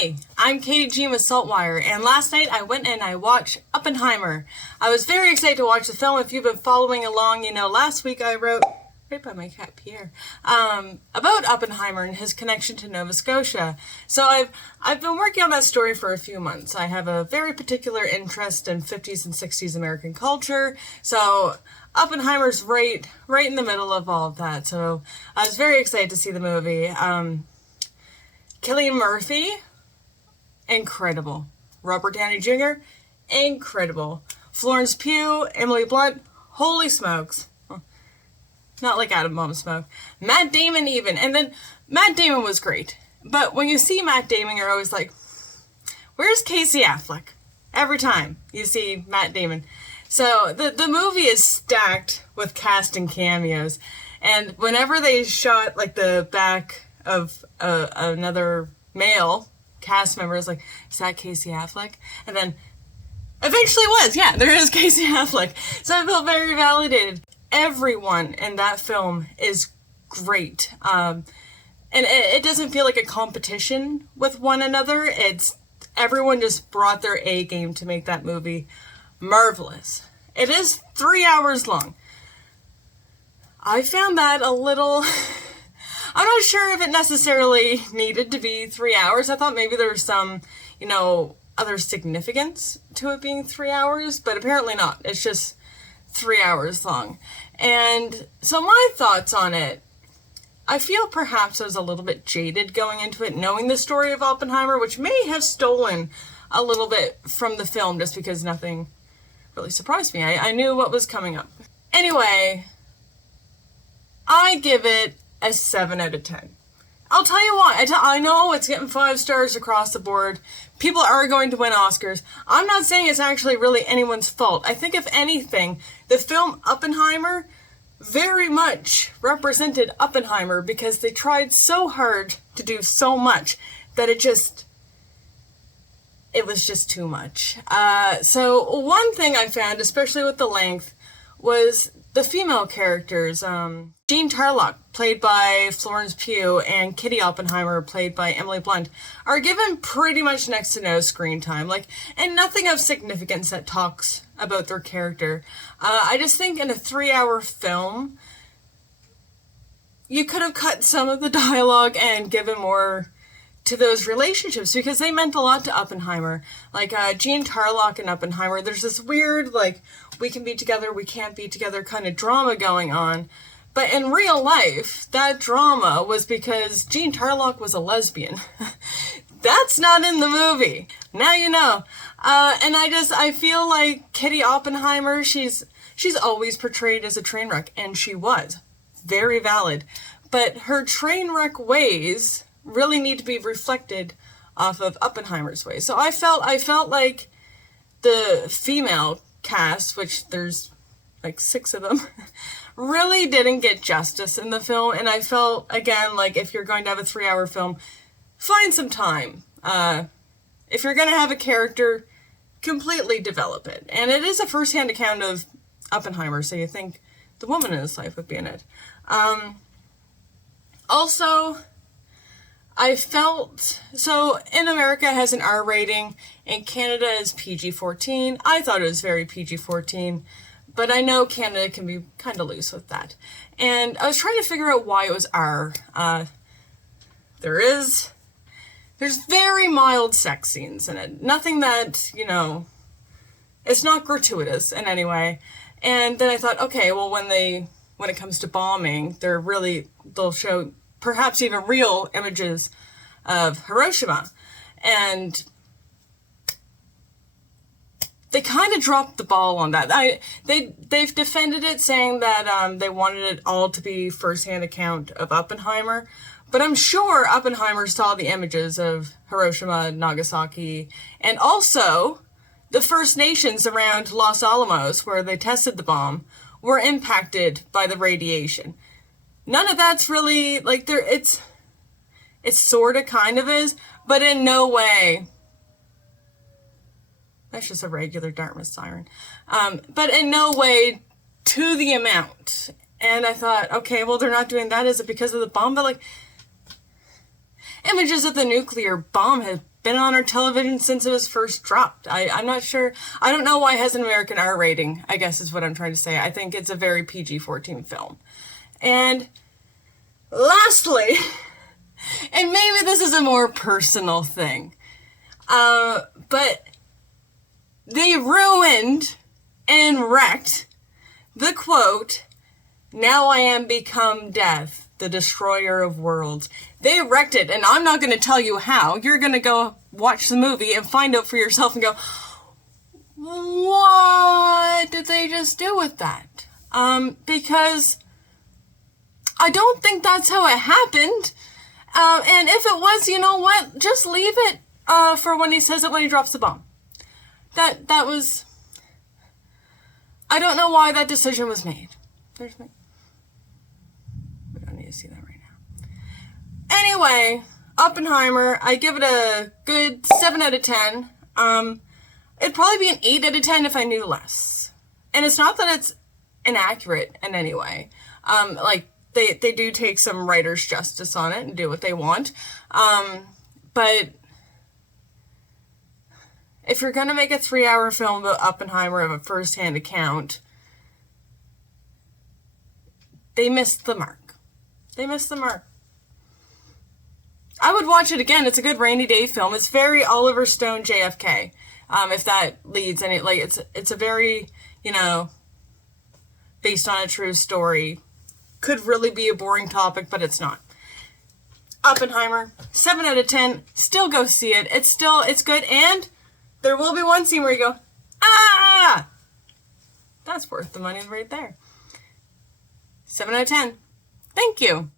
Hi, I'm Katy G with SaltWire, and last night I went and I watched Oppenheimer. I was very excited to watch the film. If you've been following along, you know last week I wrote, right by my cat Pierre, about Oppenheimer and his connection to Nova Scotia. So I've been working on that story for a few months. I have a very particular interest in 50s and 60s American culture, so Oppenheimer's right in the middle of all of that. So I was very excited to see the movie. Cillian Murphy, incredible. Robert Downey Jr., incredible. Florence Pugh, Emily Blunt, holy smokes. Not like Adam Bomb Smoke. Matt Damon even. And then Matt Damon was great. But when you see Matt Damon, you're always like, where's Casey Affleck? Every time you see Matt Damon. So the movie is stacked with cast and cameos. And whenever they shot like the back of another male cast member, is like, is that Casey Affleck? And then eventually was, yeah, there is Casey Affleck. So I felt very validated. Everyone in that film is great. And it doesn't feel like a competition with one another. It's everyone just brought their A game to make that movie marvelous. It is 3 hours long. I found that a little... I'm not sure if it necessarily needed to be 3 hours. I thought maybe there was some, other significance to it being 3 hours, but apparently not. It's just 3 hours long. And so my thoughts on it, I feel perhaps I was a little bit jaded going into it, knowing the story of Oppenheimer, which may have stolen a little bit from the film just because nothing really surprised me. I knew what was coming up. Anyway, I give it a 7 out of 10. I'll tell you why. I know it's getting 5 stars across the board. People are going to win Oscars. I'm not saying it's actually really anyone's fault. I think if anything, the film Oppenheimer very much represented Oppenheimer because they tried so hard to do so much that it was just too much. So one thing I found, especially with the length, was the female characters. Jean Tarlock, played by Florence Pugh, and Kitty Oppenheimer, played by Emily Blunt, are given pretty much next to no screen time, and nothing of significance that talks about their character. I just think in a 3-hour film, you could have cut some of the dialogue and given more to those relationships because they meant a lot to Oppenheimer. Jean Tarlock and Oppenheimer, there's this weird, we can be together, we can't be together kind of drama going on. But in real life, that drama was because Jean Tarlock was a lesbian. That's not in the movie. Now you know. And I feel like Kitty Oppenheimer, she's always portrayed as a train wreck, and she was. Very valid. But her train wreck ways really need to be reflected off of Oppenheimer's ways. So I felt like the female cast, which there's 6 of them, really didn't get justice in the film. And I felt, again, if you're going to have a 3-hour film, find some time. If you're going to have a character, completely develop it. And it is a first-hand account of Oppenheimer, so you think the woman in his life would be in it. Also, I felt, so in America it has an R rating, in Canada is PG-14. I thought it was very PG-14, but I know Canada can be kind of loose with that. And I was trying to figure out why it was R. There's very mild sex scenes in it. Nothing that, it's not gratuitous in any way. And then I thought, okay, well, when it comes to bombing, they'll show perhaps even real images of Hiroshima. And they kind of dropped the ball on that. They've defended it, saying that they wanted it all to be first-hand account of Oppenheimer. But I'm sure Oppenheimer saw the images of Hiroshima, Nagasaki, and also the First Nations around Los Alamos, where they tested the bomb, were impacted by the radiation. None of that's really, it's sort of kind of is, but in no way. That's just a regular Dartmouth siren. But in no way to the amount. And I thought, okay, well, they're not doing that. Is it because of the bomb? But, images of the nuclear bomb have been on our television since it was first dropped. I'm not sure. I don't know why it has an American R rating, I guess is what I'm trying to say. I think it's a very PG-14 film. And lastly, and maybe this is a more personal thing, but they ruined and wrecked the quote, "Now I am become death, the destroyer of worlds." They wrecked it, and I'm not going to tell you how. You're going to go watch the movie and find out for yourself and go, what did they just do with that? Because I don't think that's how it happened. And if it was, you know what? Just leave it for when he says it when he drops the bomb. That was... I don't know why that decision was made. We don't need to see that right now. Anyway, Oppenheimer, I give it a good 7 out of 10. It'd probably be an 8 out of 10 if I knew less. And it's not that it's inaccurate in any way. They do take some writer's justice on it and do what they want. But if you're going to make a 3-hour film about Oppenheimer of a first-hand account, they missed the mark. They missed the mark. I would watch it again. It's a good rainy day film. It's very Oliver Stone JFK. If that leads any, it's a very, based on a true story. Could really be a boring topic, but it's not. Oppenheimer, 7 out of 10. Still go see it. It's good. And there will be one scene where you go, ah! That's worth the money right there. 7 out of 10. Thank you.